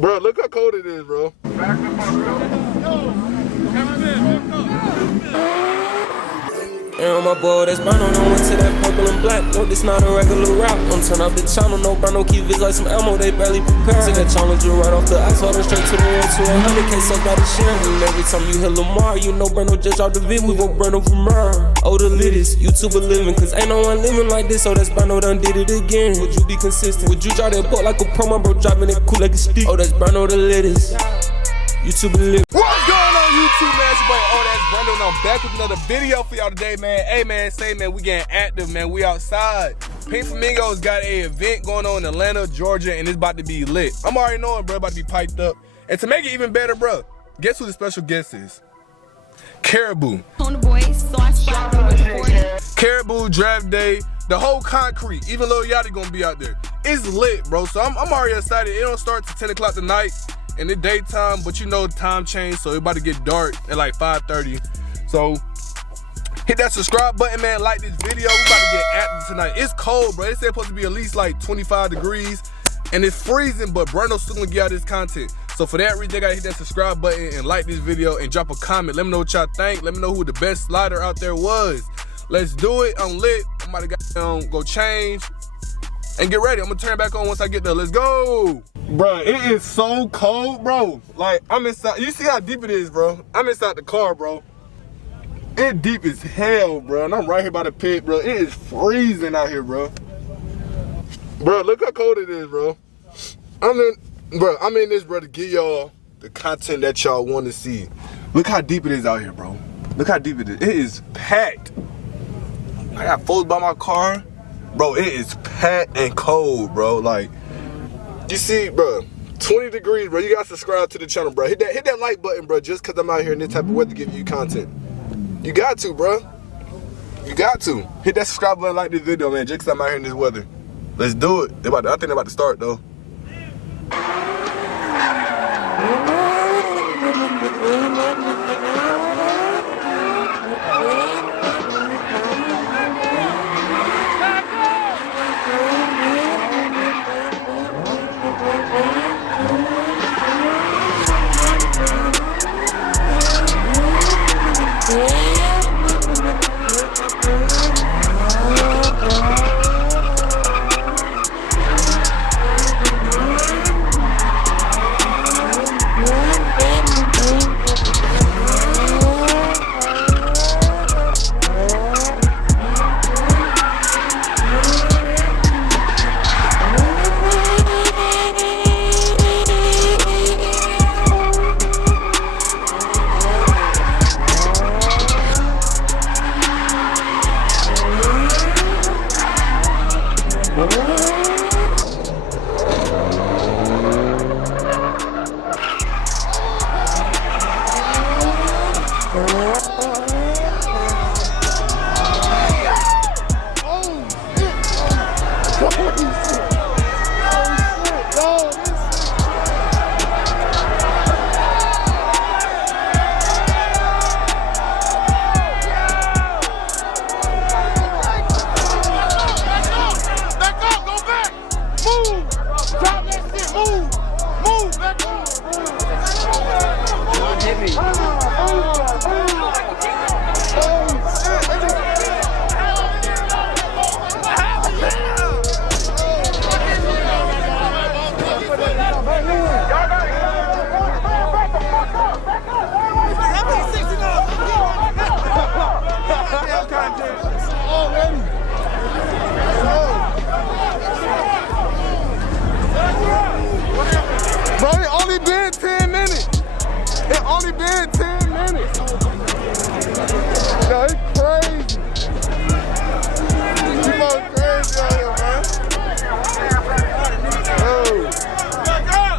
Bro, look how cold it is, bro. And my boy, that's Bruno, no one to that purple and black. No, this not a regular rap. I'm turn up the channel, no Bruno, keep vids like some ammo, they barely prepare. Take that challenger right off the ice, hold straight to the 1 to 100K, so by the share. And every time you hear Lamar, you know Bruno just out the vid, we go Bruno from her. Oh, the littest, YouTuber living, cause ain't no one living like this, so that's Bruno done did it again. Would you be consistent? Would you draw that boat like a promo, bro, driving it cool like a stick? Oh, that's Bruno the littest, YouTuber living. What's going on YouTube, man? It's your boy, oh, that's Brando, and I'm back with another video for y'all today, man. Hey, man, say, man, we getting active, man. We outside. Pink Flamingos got an event going on in Atlanta, Georgia, and it's about to be lit. I'm already knowing, bro, about to be piped up. And to make it even better, bro, guess who the special guest is? KARRAHBOO. On the boys, so I slapped them with 40. KARRAHBOO, Draft Day, the whole concrete. Even Lil Yachty gonna be out there. It's lit, bro. So I'm already excited. It don't start till 10 o'clock tonight in the daytime, but you know the time change, so it about to get dark at like 5:30. So hit that subscribe button, man. Like this video. We about to get active tonight. It's cold, bro. It's supposed to be at least like 25 degrees, and it's freezing, but Brandon's still gonna get out this content. So for that reason, you gotta hit that subscribe button and like this video and drop a comment. Let me know what y'all think. Let me know who the best slider out there was. Let's do it. I'm lit. I'm about to go change and get ready. I'm gonna turn back on once I get there. Let's go. Bro, it is so cold, bro. Like, I'm inside. You see how deep it is, bro? I'm inside the car, bro. It's deep as hell, bro. And I'm right here by the pit, bro. It is freezing out here, bro. Bro, look how cold it is, bro. I'm in this, bro, to give y'all the content that y'all want to see. Look how deep it is out here, bro. Look how deep it is. It is packed. I got folks by my car. Bro, it is packed and cold, bro. Like, you see, bro, 20 degrees, bro. You gotta subscribe to the channel, bro. Hit that like button, bro, just because I'm out here in this type of weather giving you content. You got to, bro. You got to. Hit that subscribe button, like this video, man, just because I'm out here in this weather. Let's do it. I think they're about to start, though. Bro, it only been 10 minutes. It only been 10 minutes. Yo, it's crazy. You know crazy out here, man. Yo. Back up!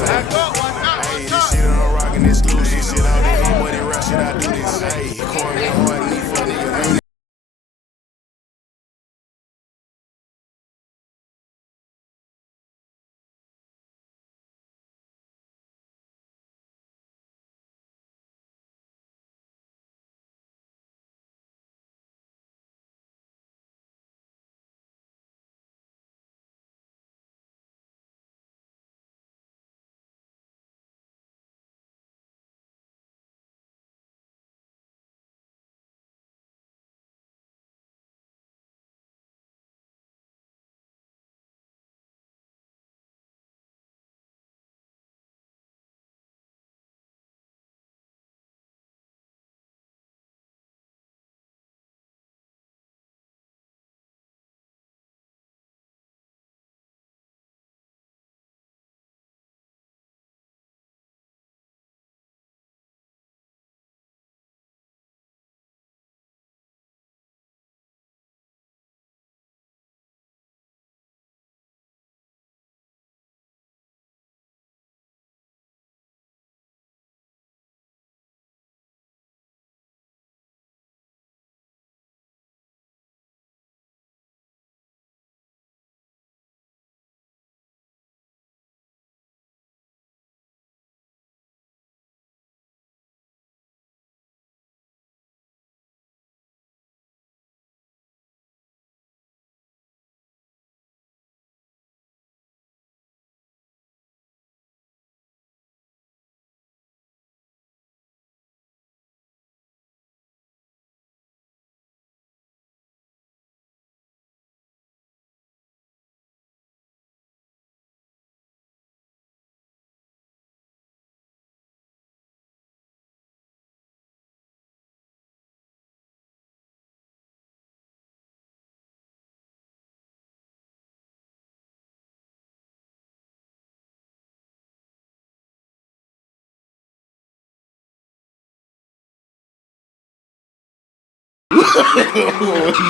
Hey, this shit on rockin' exclusive. Shit all that ain't money rap shit, I do this. Hey, Corey hard, me for nigga.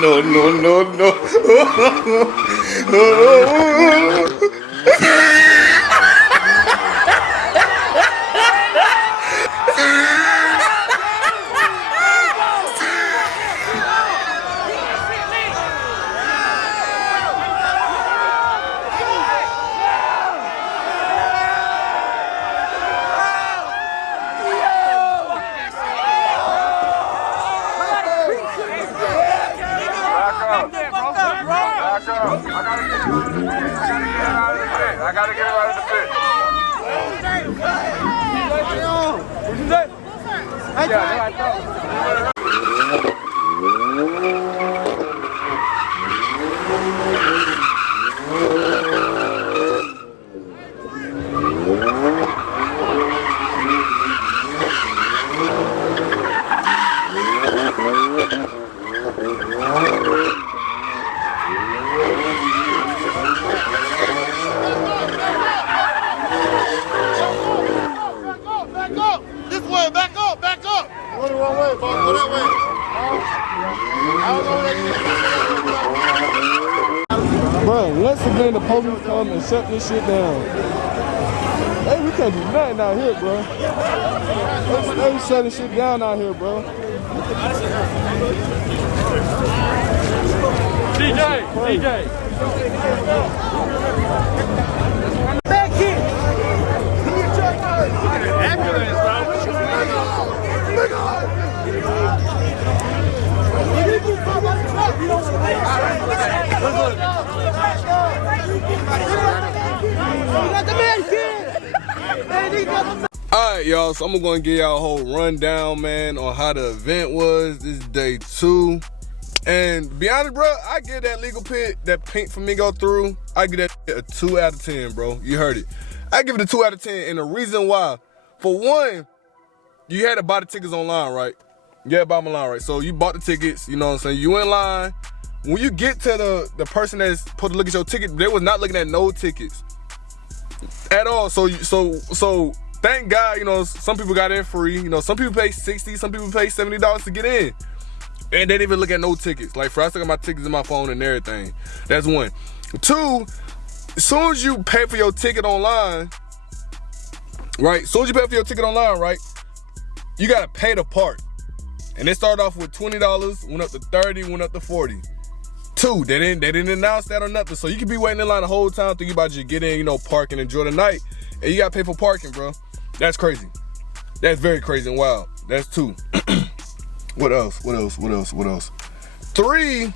No, no, no, no. I gotta get it out of the pit. What'd you say? Bro, once again the police come and shut this shit down. Hey, we can't do nothing out here, bro. They shutting shit down out here, bro. DJ. Back here. Ambulance, Alright, y'all, so I'm gonna give y'all a whole rundown, man, on how the event was. This is day 2. And to be honest, bro, I give that legal pit, that Pink Flamingo through, I give that a 2 out of 10, bro. You heard it. I give it a 2 out of 10, and the reason why, for one, you had to buy the tickets online, right? You had to buy them online, right? So you bought the tickets, you know what I'm saying? You in line. When you get to the person that's supposed to look at your ticket, they was not looking at no tickets at all. So thank God, you know, some people got in free. You know, some people pay $60, some people pay $70 to get in. And they didn't even look at no tickets. Like, for I still got my tickets in my phone and everything. That's one. 2, as soon as you pay for your ticket online, right? Soon as you pay for your ticket online, right, you gotta pay to park. And they started off with $20, went up to 30, went up to 40. Two, they didn't announce that or nothing. So you could be waiting in line the whole time thinking about just get in, you know, park and enjoy the night. And you gotta pay for parking, bro. That's crazy. That's very crazy and wild. That's two. What else? Three,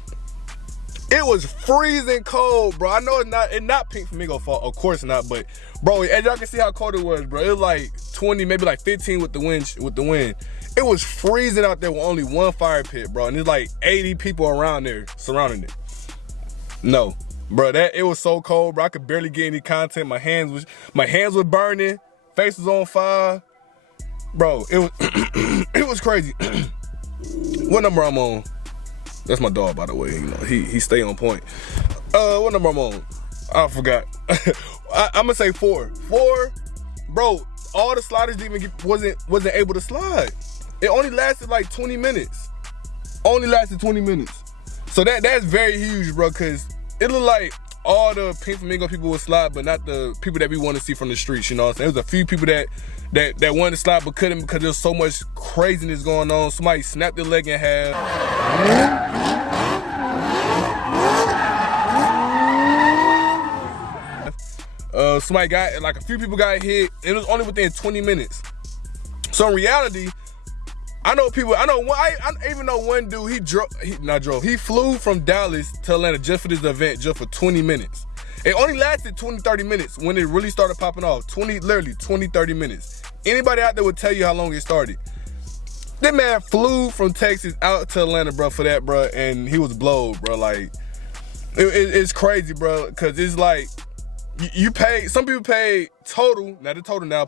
it was freezing cold, bro. I know it's not Pink Flamingo fault, of course not, but bro, as y'all can see how cold it was, bro. It was like 20, maybe like 15 with the wind. It was freezing out there with only one fire pit, bro, and there's like 80 people around there surrounding it. No, bro, it was so cold, bro. I could barely get any content. My hands was burning, face was on fire, bro. It was it was crazy. What number I'm on? That's my dog, by the way. You know, he stay on point. What number I'm on? I forgot. I'm gonna say 4. 4, bro. All the sliders wasn't able to slide. It only lasted like 20 minutes. Only lasted 20 minutes. So that's very huge, bro, because it looked like all the Pink Flamingo people would slide, but not the people that we want to see from the streets, you know what I'm saying? There was a few people that wanted to slide but couldn't because there's so much craziness going on. Somebody snapped their leg in half. Somebody got, like a few people got hit. It was only within 20 minutes. So in reality, I even know one dude, he flew from Dallas to Atlanta just for this event, just for 20 minutes. It only lasted 20, 30 minutes when it really started popping off. Literally 20, 30 minutes. Anybody out there would tell you how long it started. That man flew from Texas out to Atlanta, bro, for that, bro, and he was blowed, bro. Like, it's crazy, bro, because it's like, you pay, some people pay total,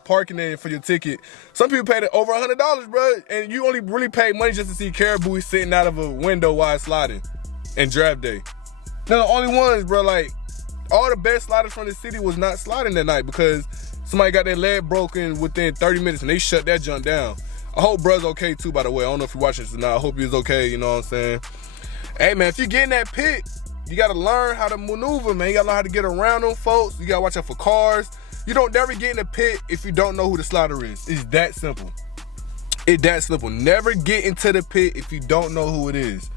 parking in for your ticket. Some people paid over $100, bro, and you only really pay money just to see KARRAHBOO sitting out of a window while it's sliding and draft day. They're the only ones, bro. Like, all the best sliders from the city was not sliding that night because somebody got their leg broken within 30 minutes and they shut that junk down. I hope bruh's okay too, by the way. I don't know if you're watching this or not. I hope he's okay, you know what I'm saying? Hey, man, if you get in that pit, you gotta learn how to maneuver, man. You gotta learn how to get around them folks. You gotta watch out for cars. You don't never get in the pit if you don't know who the slider is. It's that simple. It's that simple. Never get into the pit if you don't know who it is.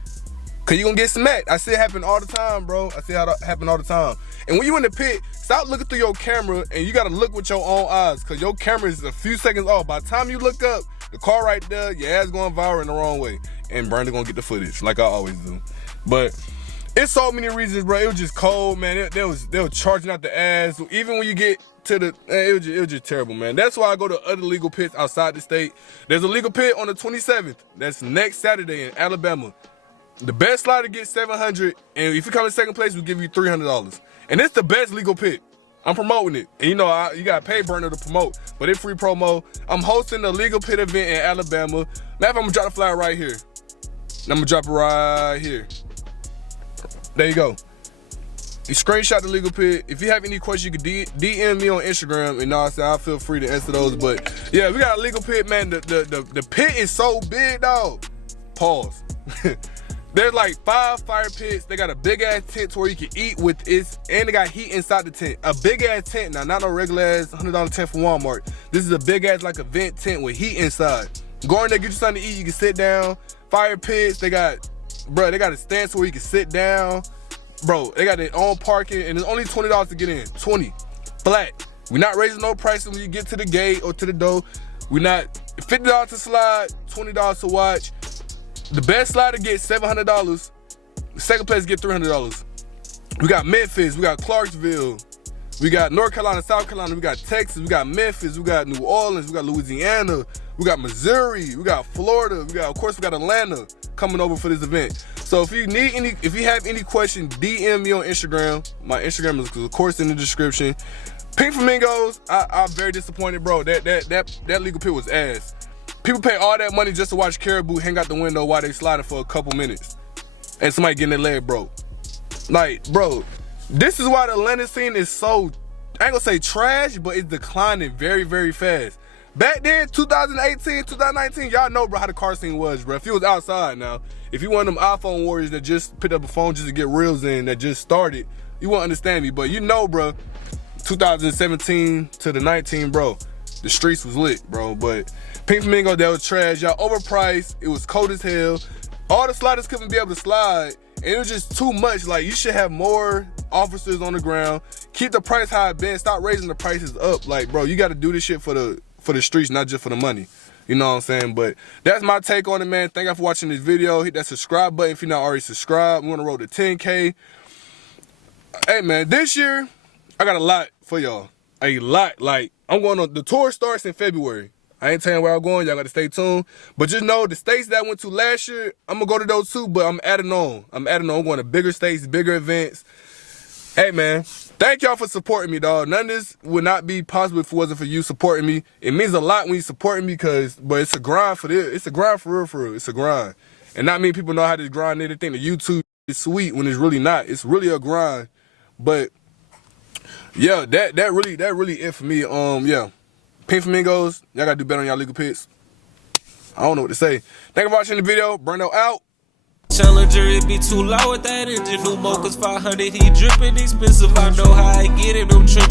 Cause you're gonna get smacked. I see it happen all the time, bro. I see how it happen all the time. And when you in the pit, stop looking through your camera and you gotta look with your own eyes. Cause your camera is a few seconds off. By the time you look up, the car right there, your ass going viral in the wrong way. And Brandon gonna get the footage, like I always do. But it's so many reasons, bro. It was just cold, man. They were charging out the ass. Even when you get to the, it was just terrible, man. That's why I go to other legal pits outside the state. There's a legal pit on the 27th. That's next Saturday in Alabama. The best slider gets $700, and if you come in second place, we'll give you $300. And it's the best legal pit. I'm promoting it. And you know, you got to pay Burner to promote, but it's free promo. I'm hosting a legal pit event in Alabama. Matter of fact, I'm going to drop the flyer right here. I'm going to drop it right here. There you go. You screenshot the legal pit. If you have any questions, you can DM me on Instagram, and I'll feel free to answer those. But yeah, we got a legal pit, man. The pit is so big, dog. Pause. There's like 5 fire pits. They got a big ass tent to where you can eat with it, and they got heat inside the tent. A big ass tent, now not no regular ass $100 tent from Walmart. This is a big ass like event tent with heat inside. Go in there, get you something to eat. You can sit down. Fire pits. They got a stand where you can sit down. Bro, they got their own parking, and it's only $20 to get in. 20 flat. We're not raising no prices when you get to the gate or to the door. We're not $50 to slide, $20 to watch. The best slider gets $700. The second place get $300. We got Memphis, we got Clarksville, we got North Carolina, South Carolina, we got Texas, we got Memphis, we got New Orleans, we got Louisiana, we got Missouri, we got Florida, we got Atlanta coming over for this event. So if you have any questions, DM me on Instagram. My Instagram is of course in the description. Pink Flamingos, I'm very disappointed, bro. That legal pit was ass. People pay all that money just to watch KARRAHBOO hang out the window while they sliding for a couple minutes. And somebody getting their leg broke. Like, bro, this is why the Atlanta scene is so, I ain't gonna say trash, but it's declining very, very fast. Back then, 2018, 2019, y'all know, bro, how the car scene was, bro. If you was outside now, if you one of them iPhone warriors that just picked up a phone just to get reels in, that just started, you won't understand me. But you know, bro, 2017 to the 19, bro, the streets was lit, bro. But Pink Flamingo, that was trash. Y'all overpriced. It was cold as hell. All the sliders couldn't be able to slide, and it was just too much. Like, you should have more officers on the ground. Keep the price high, Ben. Stop raising the prices up. Like, bro, you got to do this shit for the streets, not just for the money. You know what I'm saying? But that's my take on it, man. Thank you for watching this video. Hit that subscribe button if you're not already subscribed. We're on the road to 10K. Hey, man, this year, I got a lot for y'all. A lot. Like, I'm going on, the tour starts in February. I ain't telling where I'm going. Y'all got to stay tuned. But just know the states that I went to last year, I'm going to go to those too, but I'm adding on. I'm going to bigger states, bigger events. Hey, man, thank y'all for supporting me, dog. None of this would not be possible if it wasn't for you supporting me. It means a lot when you supporting me but it's a grind for this. It's a grind for real. It's a grind. And not many people know how to grind. They think the YouTube is sweet when it's really not. It's really a grind. But yeah, that really it for me. Yeah. Pink Flamingos, y'all gotta do better on y'all legal picks. I don't know what to say. Thank you for watching the video. Bruno out. Challenger, it be too low with that engine. New mocha's 500, he dripping expensive. I know how I get it. I'm tripping.